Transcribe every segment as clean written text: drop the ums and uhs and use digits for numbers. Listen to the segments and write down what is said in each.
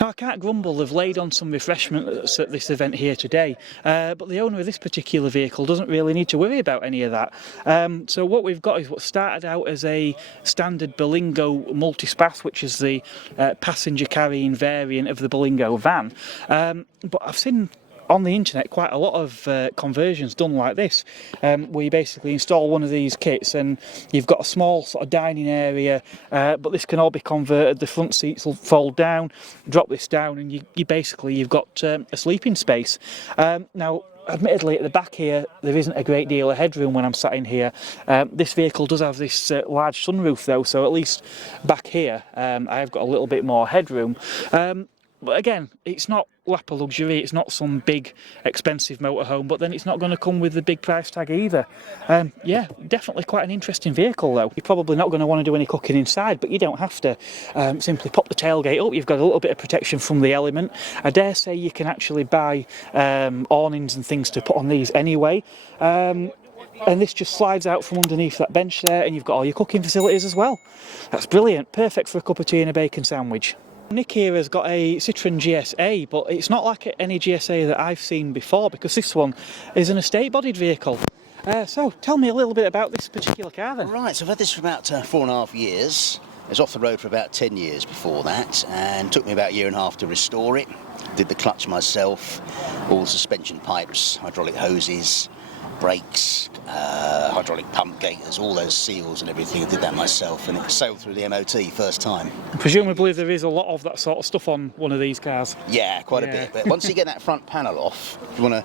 Now, I can't grumble, they've laid on some refreshments at this event here today, but the owner of this particular vehicle doesn't really need to worry about any of that. So what we've got is what started out as a standard Berlingo Multispace, which is the passenger carrying variant of the Berlingo van. But I've seen on the internet quite a lot of conversions done like this, where you basically install one of these kits and you've got a small sort of dining area, but this can all be converted. The front seats will fold down, drop this down, and you've got a sleeping space. Now, admittedly, at the back here there isn't a great deal of headroom when I'm sat in here. This vehicle does have this large sunroof though, so at least back here I've got a little bit more headroom. But again, it's not lap of luxury, it's not some big expensive motorhome, but then it's not going to come with the big price tag either. Yeah, definitely quite an interesting vehicle though. You're probably not going to want to do any cooking inside, but you don't have to. Simply pop the tailgate up, you've got a little bit of protection from the element. I dare say you can actually buy awnings and things to put on these anyway. And this just slides out from underneath that bench there, and you've got all your cooking facilities as well. That's brilliant, perfect for a cup of tea and a bacon sandwich. Nick here has got a Citroen GSA, but it's not like any GSA that I've seen before, because this one is an estate-bodied vehicle. So tell me a little bit about this particular car then. Right, so I've had this for about 4.5 years. It was off the road for about 10 years before that, and took me about a year and a half to restore it. Did the clutch myself, all the suspension pipes, hydraulic hoses, brakes, hydraulic pump gaiters, all those seals and everything. I did that myself, and it sailed through the MOT first time. Presumably there is a lot of that sort of stuff on one of these cars. Yeah, quite a bit. But once you get that front panel off, if you want to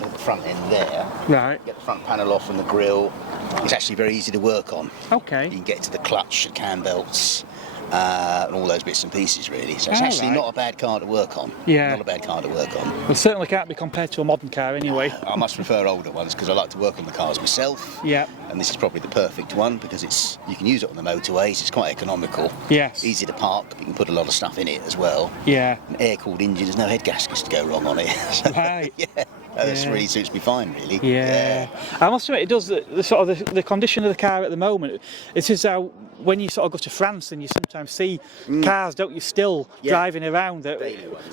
look at the front end there, right, get the front panel off and the grille, it's actually very easy to work on. Okay. You can get to the clutch, the cam belts, and all those bits and pieces really. So it's actually not a bad car to work on. Yeah. Not a bad car to work on. Well, certainly can't be compared to a modern car anyway. I must prefer older ones because I like to work on the cars myself. Yeah. And this is probably the perfect one because you can use it on the motorways, it's quite economical. Yes. Easy to park, but you can put a lot of stuff in it as well. Yeah. An air-cooled engine, there's no head gaskets to go wrong on it. Right. Yeah. That really suits me fine, really. Yeah. I must admit, it does the sort of the condition of the car at the moment. It is how when you sort of go to France and you sometimes see cars, don't you, still driving around that,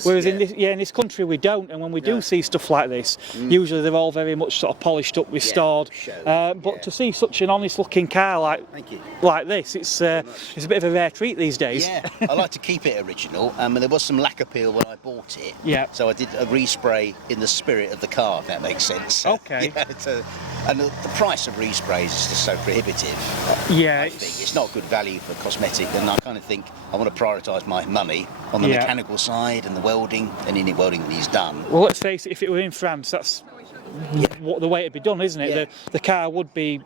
whereas in this country we don't. And when we do see stuff like this, usually they're all very much sort of polished up, restored. But to see such an honest-looking car like this, it's a bit of a rare treat these days. Yeah, I like to keep it original. And there was some lack appeal when I bought it. Yeah. So I did a respray in the spirit of the car, if that makes sense. Okay. And the price of resprays is just so prohibitive. Yeah. I think it's not good value for cosmetic, and I kind of think I want to prioritise my money on the mechanical side and the welding, and any welding that he's done. Well, let's face it, if it were in France, that's the way it'd be done, isn't it? Yeah. The car would be,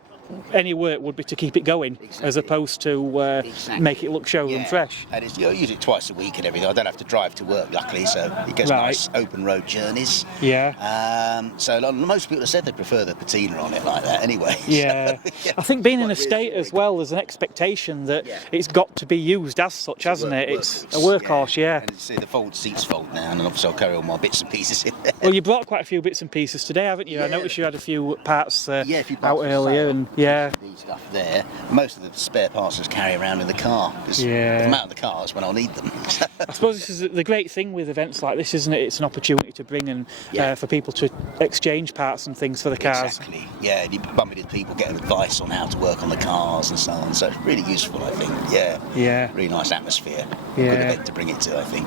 any work would be to keep it going, as opposed to make it look showroom fresh. And I use it twice a week and everything. I don't have to drive to work, luckily, so it gets nice open road journeys. Yeah. So most people have said they prefer the patina on it like that anyway. Yeah. So, I think being in a state as well, there's an expectation that it's got to be used as such, hasn't it? It's a workhorse, And you see the seats fold now, and obviously I'll carry all my bits and pieces in there. Well, you brought quite a few bits and pieces today, haven't you? I noticed you had a few parts out earlier, and stuff there. Most of the spare parts just carry around in the car because if I'm out of the cars when I'll need them. I suppose this is the great thing with events like this, isn't it? It's an opportunity to bring and for people to exchange parts and things for the cars. Exactly. Yeah, and you bump into people getting advice on how to work on the cars and so on. So it's really useful, I think. Yeah. Really nice atmosphere. Good event to bring it to, I think.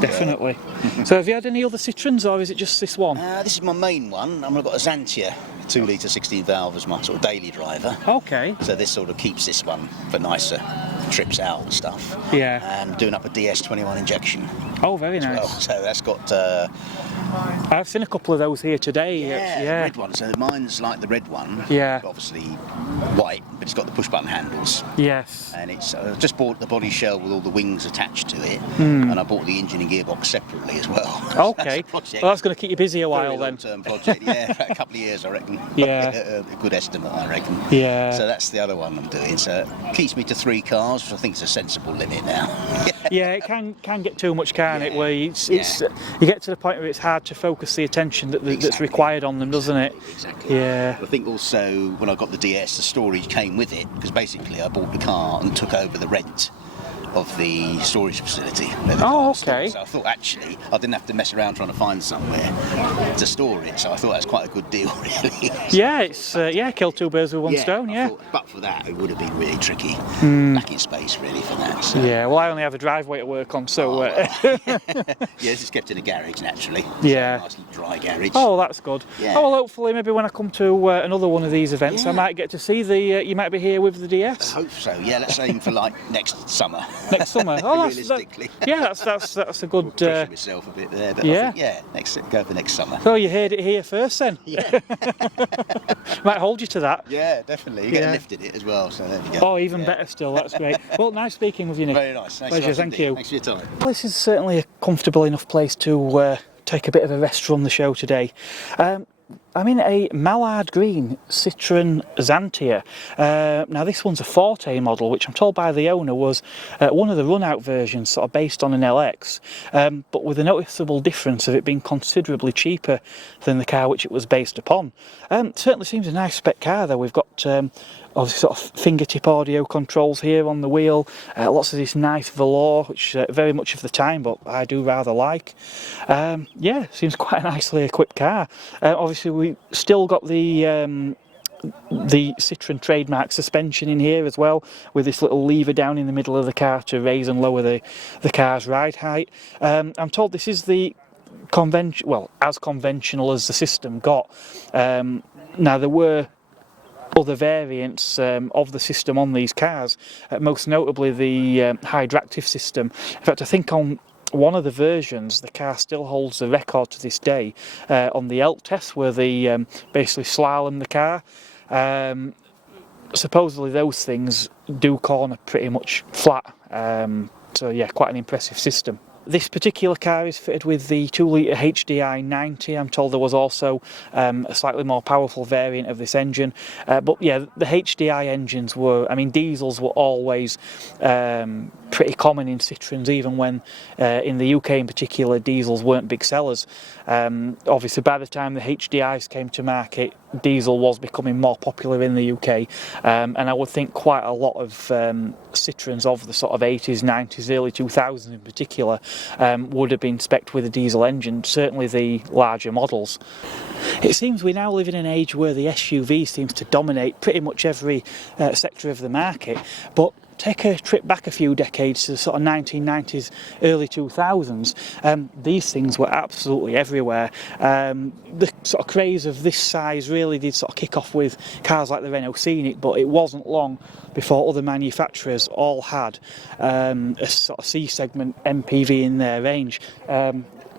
Definitely. So have you had any other Citroens, or is it just this one? This is my main one. I've got a Xantia 2-litre 16 valve as my sort of daily driver. Okay. So this sort of keeps this one for nicer trips out and stuff. Yeah. And doing up a DS21 injection. Oh, very nice. Well. So that's got... I've seen a couple of those here today. Yeah, red one. So mine's like the red one. Yeah. Obviously white, but it's got the push-button handles. Yes. And it's just bought the body shell with all the wings attached to it, and I bought the engine and gearbox separately as well. Okay. Well, that's going to keep you busy a while then. Long-term project. Yeah, a couple of years, I reckon. Yeah. A good estimate, I reckon. Yeah. So that's the other one I'm doing. So it keeps me to 3 cars, which I think is a sensible limit now. Yeah, it can get too much, can't it? Where you get to the point where it's hard to focus the attention that's required on them, doesn't it? Exactly. Yeah. I think also when I got the DS, the storage came with it because basically I bought the car and took over the rent of the storage facility. Oh, okay. So I thought actually I didn't have to mess around trying to find somewhere to store it. So I thought that's quite a good deal, really. Yeah, it's kill two birds with one stone. I thought, but for that, it would have been really tricky, lacking space really for that. So. Yeah, well, I only have a driveway to work on, so. Yeah, this is kept in a garage naturally. Yeah. Nice dry garage. Oh, that's good. Yeah. Oh, well, hopefully, maybe when I come to another one of these events, I might get to see you might be here with the DS. I hope so. Yeah, let's aim for like next summer. Next summer. Oh, realistically. That's a good. Pushing myself a bit there, but yeah. I think, go for next summer. So you heard it here first, then. Yeah. Might hold you to that. Yeah, definitely. You get a lift in it as well, so there we go. Oh, even better still. That's great. Well, nice speaking with you, Nick. Very nice. Pleasure. Thank you. Thanks for your time. This is certainly a comfortable enough place to take a bit of a rest from the show today. I'm in a mallard green Citroen Xantia. Now this one's a Forte model, which I'm told by the owner was one of the run-out versions, sort of based on an LX, but with a noticeable difference of it being considerably cheaper than the car which it was based upon. Certainly seems a nice spec car though. We've got obviously sort of fingertip audio controls here on the wheel, lots of this nice velour, which very much of the time, but I do rather like. Yeah, seems quite a nicely equipped car. Obviously we still got the Citroen trademark suspension in here as well, with this little lever down in the middle of the car to raise and lower the car's ride height. I'm told this is the as conventional as the system got. Now there were other variants of the system on these cars, most notably the hydractive system. In fact, I think on one of the versions the car still holds the record to this day on the ELT test, where they basically slalom the car. Supposedly those things do corner pretty much flat, so yeah, quite an impressive system. This particular car is fitted with the 2-litre HDI 90. I'm told there was also a slightly more powerful variant of this engine. But yeah, the HDI engines were, diesels were always pretty common in Citroens, even when in the UK in particular, diesels weren't big sellers. Obviously, by the time the HDIs came to market, diesel was becoming more popular in the UK. And I would think quite a lot of Citroens of the sort of 80s, 90s, early 2000s in particular, would have been spec'd with a diesel engine, certainly the larger models. It seems we now live in an age where the SUV seems to dominate pretty much every sector of the market, but take a trip back a few decades to the sort of 1990s, early 2000s, these things were absolutely everywhere. The sort of craze of this size really did sort of kick off with cars like the Renault Scenic, but it wasn't long before other manufacturers all had a sort of C-segment MPV in their range.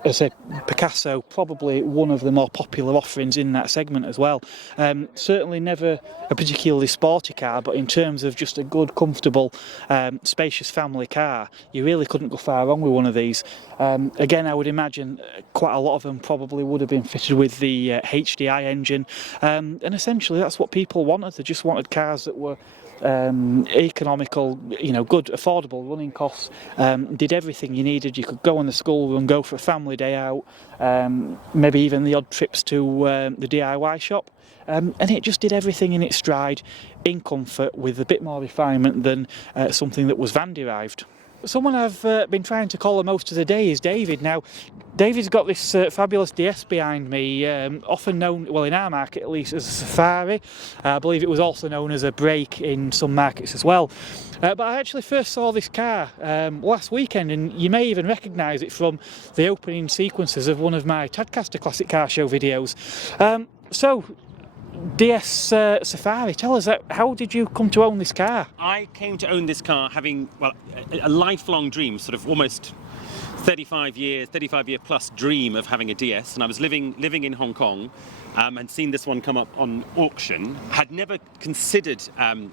As I said, Picasso, probably one of the more popular offerings in that segment as well. Certainly never a particularly sporty car, but in terms of just a good, comfortable, spacious family car, you really couldn't go far wrong with one of these. Again, I would imagine quite a lot of them probably would have been fitted with the HDI engine, and essentially that's what people wanted. They just wanted cars that were economical, good, affordable running costs, did everything you needed. You could go on the school run, go for a family day out, maybe even the odd trips to the DIY shop, and it just did everything in its stride, in comfort, with a bit more refinement than something that was van derived. Someone I've been trying to collar most of the day is David. Now, David's got this fabulous DS behind me, often known, well in our market at least, as a Safari. I believe it was also known as a Break in some markets as well. But I actually first saw this car last weekend, and you may even recognise it from the opening sequences of one of my Tadcaster Classic Car Show videos. So, DS Safari, tell us, how did you come to own this car? I came to own this car having, a lifelong dream, sort of almost 35 year plus dream of having a DS, and I was living in Hong Kong and seen this one come up on auction. Had never considered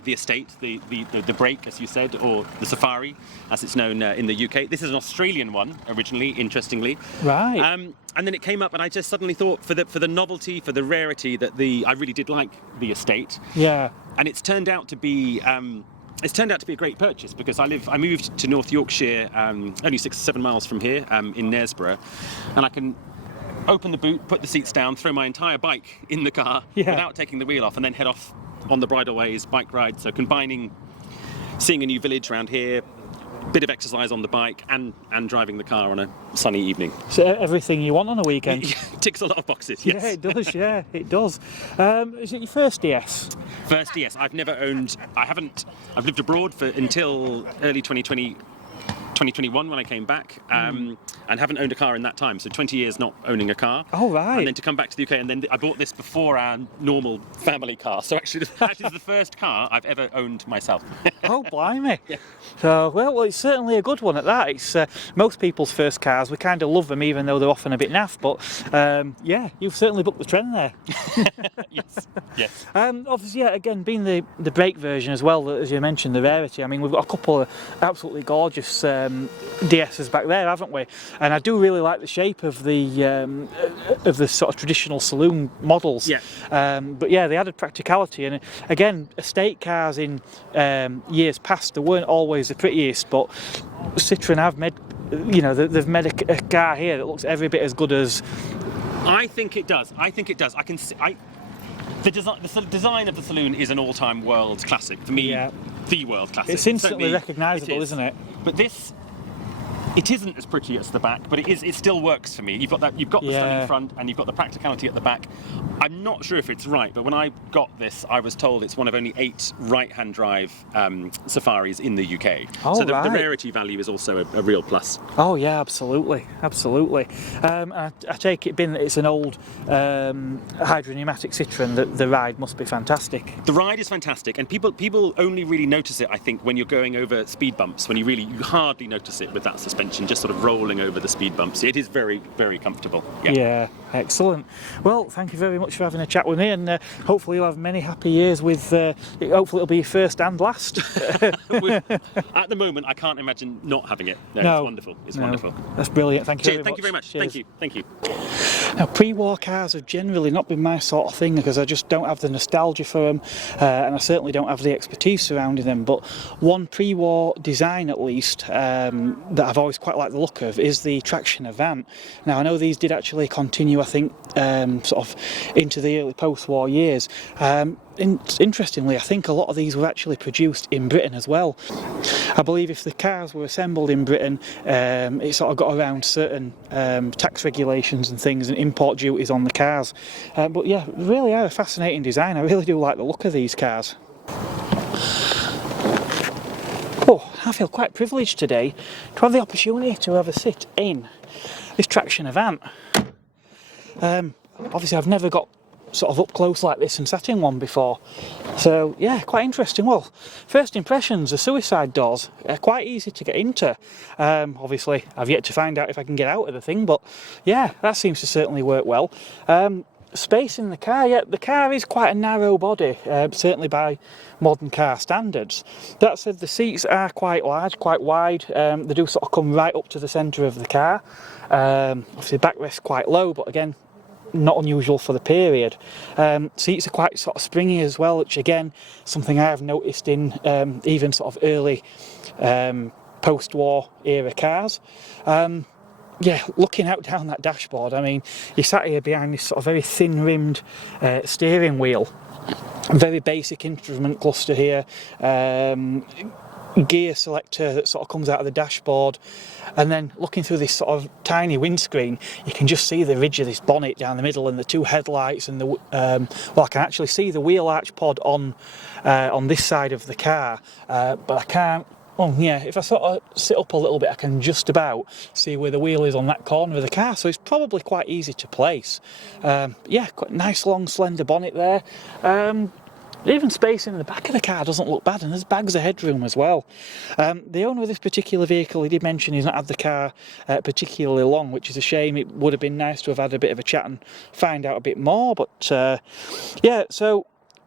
the estate, the Break, as you said, or the Safari, as it's known in the UK. This is an Australian one originally, interestingly. Right. And then it came up, and I just suddenly thought, for the novelty, for the rarity, that I really did like the estate. Yeah. And it's turned out to be. It's turned out to be a great purchase, because I moved to North Yorkshire, only 6 or 7 miles from here, in Knaresborough, and I can open the boot, put the seats down, throw my entire bike in the car without taking the wheel off, and then head off on the bridleways, bike ride. So combining seeing a new village around here, bit of exercise on the bike and driving the car on a sunny evening. So everything you want on a weekend. Ticks a lot of boxes, yes. Yeah, it does. Yeah, it does. Is it your first DS? First, yes. I've never owned. I've lived abroad until early 2021 when I came back, and haven't owned a car in that time. So 20 years not owning a car. Oh, right. And then to come back to the UK, and then I bought this before our normal family car. So actually, this is the first car I've ever owned myself. Oh, blimey. Yeah. So, well, it's certainly a good one at that. It's most people's first cars. We kind of love them, even though they're often a bit naff. But yeah, you've certainly booked the trend there. Yes. Yes. Obviously, yeah, again, being the brake version as well, as you mentioned, the rarity. I mean, we've got a couple of absolutely gorgeous DSs back there, haven't we? And I do really like the shape of the sort of traditional saloon models. Yeah. But yeah, the added practicality, and again, estate cars in years past, they weren't always the prettiest, but Citroen have made, you know, they've made a car here that looks every bit as good as. I think it does. I can see. The design of the saloon is an all-time world classic for me. Yeah. The world classic. It's instantly Certainly recognisable, isn't it? But this, it isn't as pretty as the back, but it is. It still works for me. You've got the Yeah. stunning front, and you've got the practicality at the back. I'm not sure if it's right, but when I got this, I was told it's one of only 8 right-hand drive Safaris in the UK. Oh, so the right. rarity value is also a real plus. Oh yeah, absolutely, absolutely. I take it being that it's an old hydropneumatic Citroen, that the ride must be fantastic. The ride is fantastic, and people only really notice it, I think, when you're going over speed bumps, when you hardly notice it with that suspension, just sort of rolling over the speed bumps. It is very, very comfortable. Yeah, excellent. Well, thank you very much for having a chat with me, and hopefully you'll have many happy years with, hopefully it'll be your first and last. At the moment, I can't imagine not having it. No, it's wonderful. It's wonderful. That's brilliant. Thank you very much. Thank you very much. Cheers. Thank you. Thank you. Now, pre-war cars have generally not been my sort of thing, because I just don't have the nostalgia for them, and I certainly don't have the expertise surrounding them. But one pre-war design, at least, that I've always quite liked the look of is the traction Avant. Now, I know these did actually continue, I think, sort of into the early post-war years. Interestingly, I think a lot of these were actually produced in Britain as well. I believe if the cars were assembled in Britain, it sort of got around certain tax regulations and things, and import duties on the cars. But yeah, really are a fascinating design. I really do like the look of these cars. Oh, I feel quite privileged today to have the opportunity to have a sit in this traction Avant. Obviously, I've never got sort of up close like this and sat in one before, so yeah, quite interesting. Well, first impressions, the suicide doors are quite easy to get into. Obviously, I've yet to find out if I can get out of the thing, but yeah, that seems to certainly work well. Space in the car, yeah, the car is quite a narrow body, certainly by modern car standards. That said, the seats are quite large, quite wide. They do sort of come right up to the centre of the car. Obviously, the backrest's quite low, but again, not unusual for the period. Seats are quite sort of springy as well, which again, something I've noticed in even sort of early post-war era cars. Yeah, looking out down that dashboard, I mean, you're sat here behind this sort of very thin-rimmed steering wheel. Very basic instrument cluster here. Gear selector that sort of comes out of the dashboard, and then looking through this sort of tiny windscreen, you can just see the ridge of this bonnet down the middle, and the 2 headlights, and the well, I can actually see the wheel arch pod on this side of the car, but I can't. Oh yeah, if I sort of sit up a little bit, I can just about see where the wheel is on that corner of the car, so it's probably quite easy to place. Yeah, quite nice long slender bonnet there. Even space in the back of the car doesn't look bad, and there's bags of headroom as well. The owner of this particular vehicle, he did mention he's not had the car particularly long, which is a shame. It would have been nice to have had a bit of a chat and find out a bit more, but yeah, so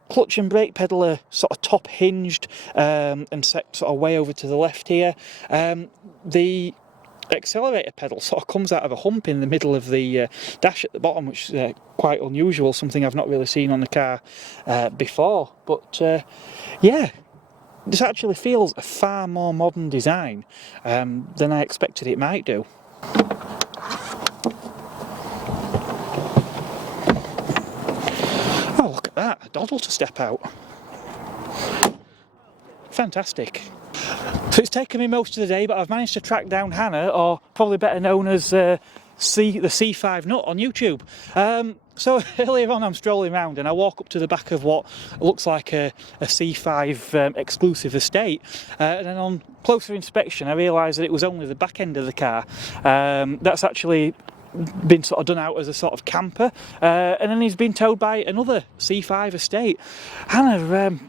clutch and brake pedal are sort of top hinged and set sort of way over to the left here. The accelerator pedal sort of comes out of a hump in the middle of the dash at the bottom, which is quite unusual, something I've not really seen on the car before. But yeah, this actually feels a far more modern design than I expected it might do. Oh, look at that, a doddle to step out. Fantastic. So it's taken me most of the day, but I've managed to track down Hannah, or probably better known as the C5 Nut on YouTube. So earlier on I'm strolling around and I walk up to the back of what looks like a C5 exclusive estate, and then on closer inspection I realised that it was only the back end of the car. That's actually been sort of done out as a sort of camper, and then he's been towed by another C5 estate. Hannah,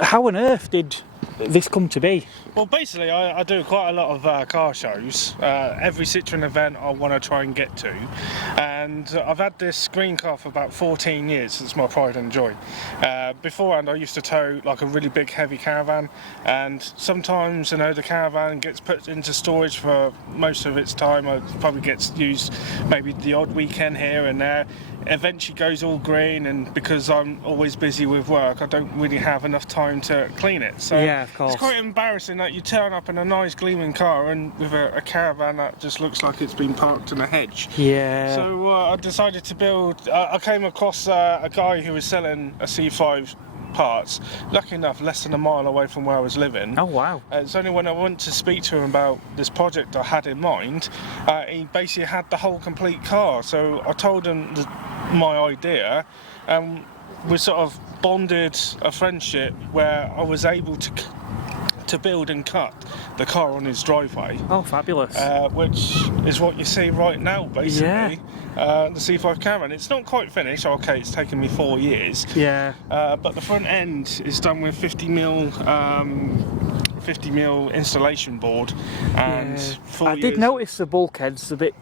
how on earth did this come to be? Well, basically, I do quite a lot of car shows. Every Citroen event I want to try and get to, and I've had this green car for about 14 years. It's my pride and joy. Beforehand, I used to tow like a really big, heavy caravan, and sometimes, you know, the caravan gets put into storage for most of its time. It probably gets used maybe the odd weekend here and there. Eventually goes all green, and because I'm always busy with work, I don't really have enough time to clean it. So yeah, of course. It's quite embarrassing that you turn up in a nice gleaming car and with a caravan that just looks like it's been parked in a hedge. Yeah. So I decided to build. I came across a guy who was selling a C5 parts. Lucky enough, less than a mile away from where I was living. Oh wow. It's only when I went to speak to him about this project I had in mind, he basically had the whole complete car. So I told him my idea, and we sort of bonded a friendship where I was able to build and cut the car on his driveway. Oh, fabulous. Which is what you see right now, basically. Yeah. The C5 caravan. It's not quite finished. Okay, it's taken me 4 years. Yeah. But the front end is done with 50mm installation board, and I did notice the bulkheads a bit.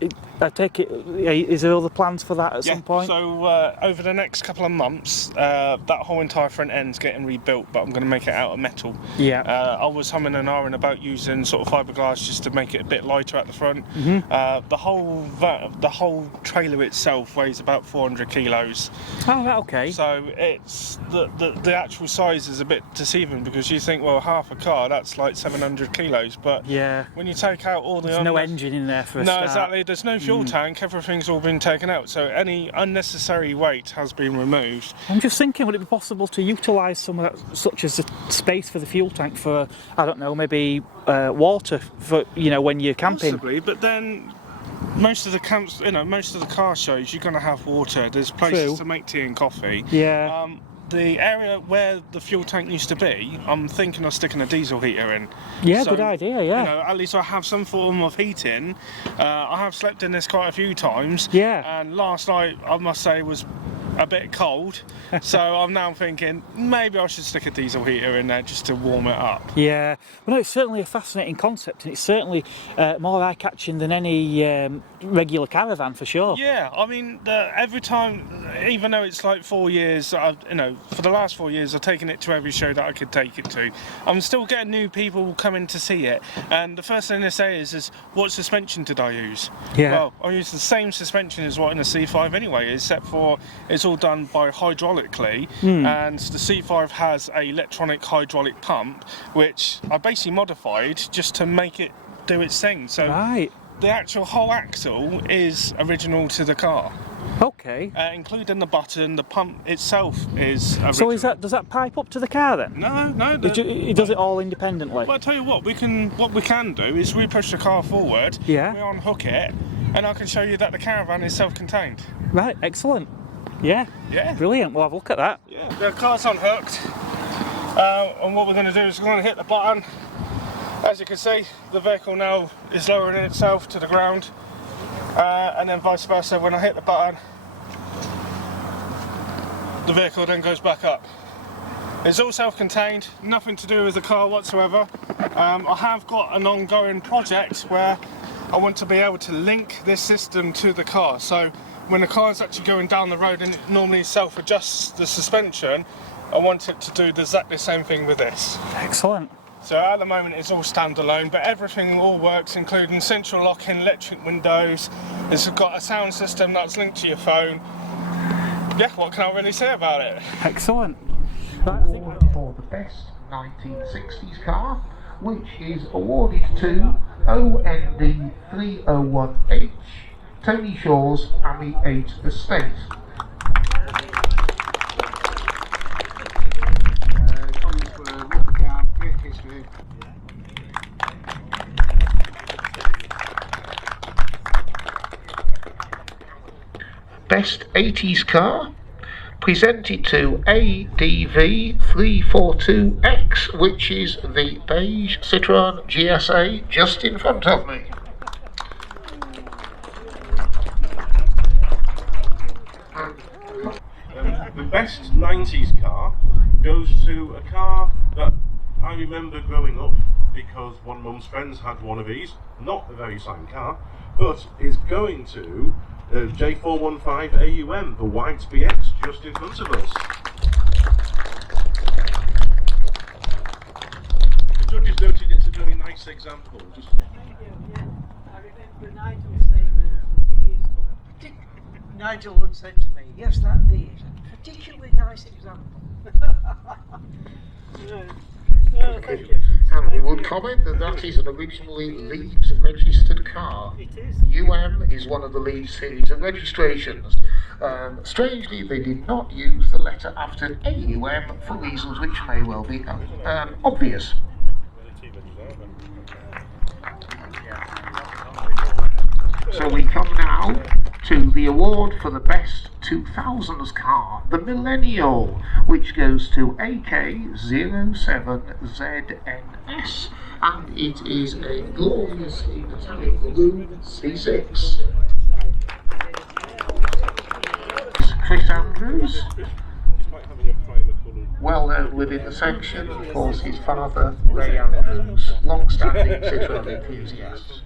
I take it. Is there other plans for that at some point? So over the next couple of months, that whole entire front end's getting rebuilt, but I'm going to make it out of metal. Yeah. I was humming and ahhing about using sort of fiberglass just to make it a bit lighter at the front. Mm-hmm. The whole trailer itself weighs about 400 kilos. Oh, right, okay. So it's the actual size is a bit deceiving, because you think, well, half a car, that's like 700 kilos, but yeah, when you take out all the there's no engine in there for a no start. Exactly, there's no fuel tank, everything's all been taken out, so any unnecessary weight has been removed. I'm just thinking, would it be possible to utilise some of that, such as the space for the fuel tank for, I don't know, maybe water for, you know, when you're camping? Possibly, but then most of the camps, you know, most of the car shows, you're going to have water. There's places True. to make tea and coffee. Yeah. The area where the fuel tank used to be, I'm thinking of sticking a diesel heater in. Yeah, So, good idea, yeah. You know, at least I have some form of heating. I have slept in this quite a few times. Yeah. And last night, I must say, was a bit cold. So I'm now thinking maybe I should stick a diesel heater in there just to warm it up. Yeah, well, no, it's certainly a fascinating concept, and it's certainly more eye-catching than any regular caravan for sure. Yeah, I mean, every time, even though it's like 4 years, you know, for the last 4 years, I've taken it to every show that I could take it to. I'm still getting new people coming to see it, and the first thing they say is what suspension did I use? Yeah. Well, I use the same suspension as what in a C5 anyway, except for it's all done by hydraulically, and the C5 has a electronic hydraulic pump, which I basically modified just to make it do its thing. So Right. the actual whole axle is original to the car, Okay. including the button. The pump itself is original. So does that pipe up to the car then? No. It does it all independently? Well, I'll tell you what we can do is we push the car forward. Yeah. We unhook it, and I can show you that the caravan is self-contained. Right, excellent. Yeah. Yeah. Brilliant. We'll have a look at that. Yeah. The car's unhooked, and what we're going to do is we're going to hit the button. As you can see, the vehicle now is lowering itself to the ground, and then vice versa. When I hit the button, the vehicle then goes back up. It's all self-contained, nothing to do with the car whatsoever. I have got an ongoing project where I want to be able to link this system to the car. So when the car is actually going down the road and it normally self-adjusts the suspension, I want it to do exactly the same thing with this. Excellent. So at the moment it's all standalone, but everything all works, including central locking, electric windows. It's got a sound system that's linked to your phone. Yeah, what can I really say about it? Excellent. Right, I think for the best 1960s car, which is awarded to OND 301H, Tony Shaw's Abbey 8 Estate. best 80s car, presented to ADV342X, which is the beige Citroen GSA just in front of me. The best 90s car goes to a car that I remember growing up because one of mum's friends had one of these, not a very fine car, but is going to J415 AUM, the white BX just in front of us. The judges noted it's a very nice example. Just Nigel once said to me, yes, that D is a particularly nice example. And we would comment that that is an originally Leeds registered car. It is. UM is one of the Leeds series of registrations. Strangely, they did not use the letter after AUM for reasons which may well be obvious. So we come now to the award for the best 2000s car, the Millennial, which goes to AK07ZNS, and it is a gloriously metallic blue C6. Chris Andrews, well known within the section, of course his father, Ray Andrews, long-standing Citroen enthusiast.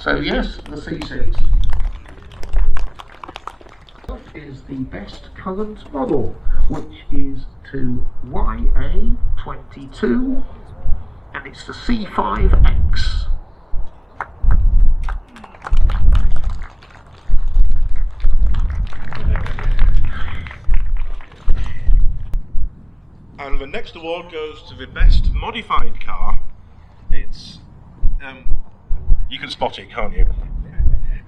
So yes, the C6 is the best current model, which is to YA22, and it's the C5X. And the next award goes to the best modified car. It's you can spot it, can't you?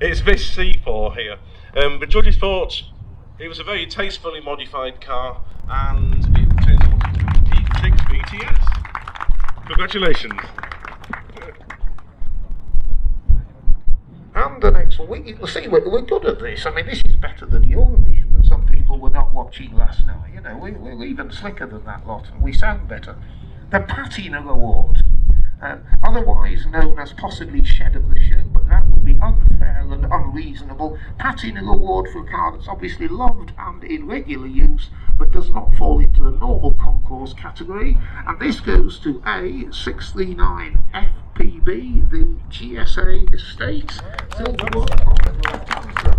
It's this C4 here. The judges thought it was a very tastefully modified car, and it turns out to be Heat 6 BTS. Congratulations. And the next one, we'll see, we're good at this. I mean, this is better than Eurovision that some people were not watching last night. You know, we're even slicker than that lot, and we sound better. The Patina Award, otherwise known as possibly Shed of the Show, but that would be unfair and unreasonable. Patina Award for a car that's obviously loved and in regular use, but does not fall into the normal concourse category, and this goes to A639FPB, the GSA estate. Silver one on the left-hand side.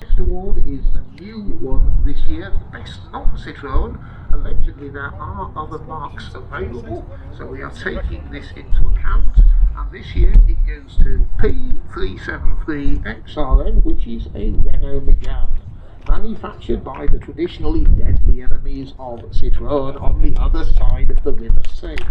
Next award is a new one this year, the best non-Citroen. Allegedly there are other marks available, so we are taking this into account, and this year it goes to P373XRN, which is a Renault Megane, manufactured by the traditionally deadly enemies of Citroen on the other side of the River Seine.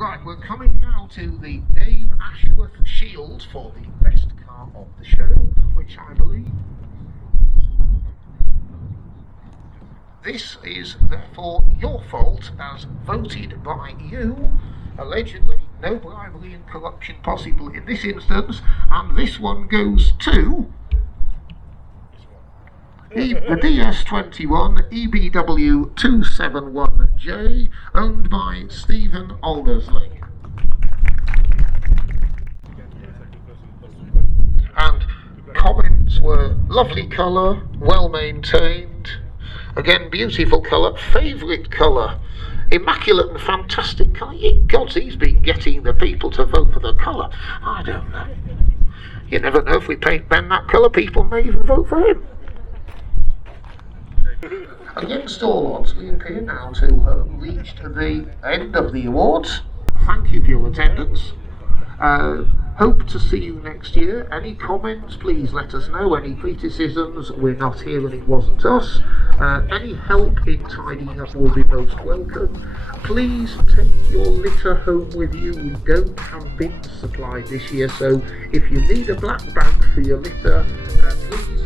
Right, we're coming now to the Dave Ashworth Shield for the best car of the show, which I believe. This is therefore your fault, as voted by you. Allegedly, no bribery and corruption possible in this instance, and this one goes to the DS21 EBW271J, owned by Stephen Aldersley. And comments were lovely colour, well maintained, again beautiful colour, favourite colour, immaculate and fantastic colour. God, he's been getting the people to vote for the colour. I don't know. You never know, if we paint Ben that colour, people may even vote for him. Against all odds, we appear now to have reached the end of the awards. Thank you for your attendance. Hope to see you next year. Any comments, please let us know. Any criticisms, we're not here and it wasn't us. Any help in tidying up will be most welcome. Please take your litter home with you. We don't have bins supplied this year, so if you need a black bag for your litter, please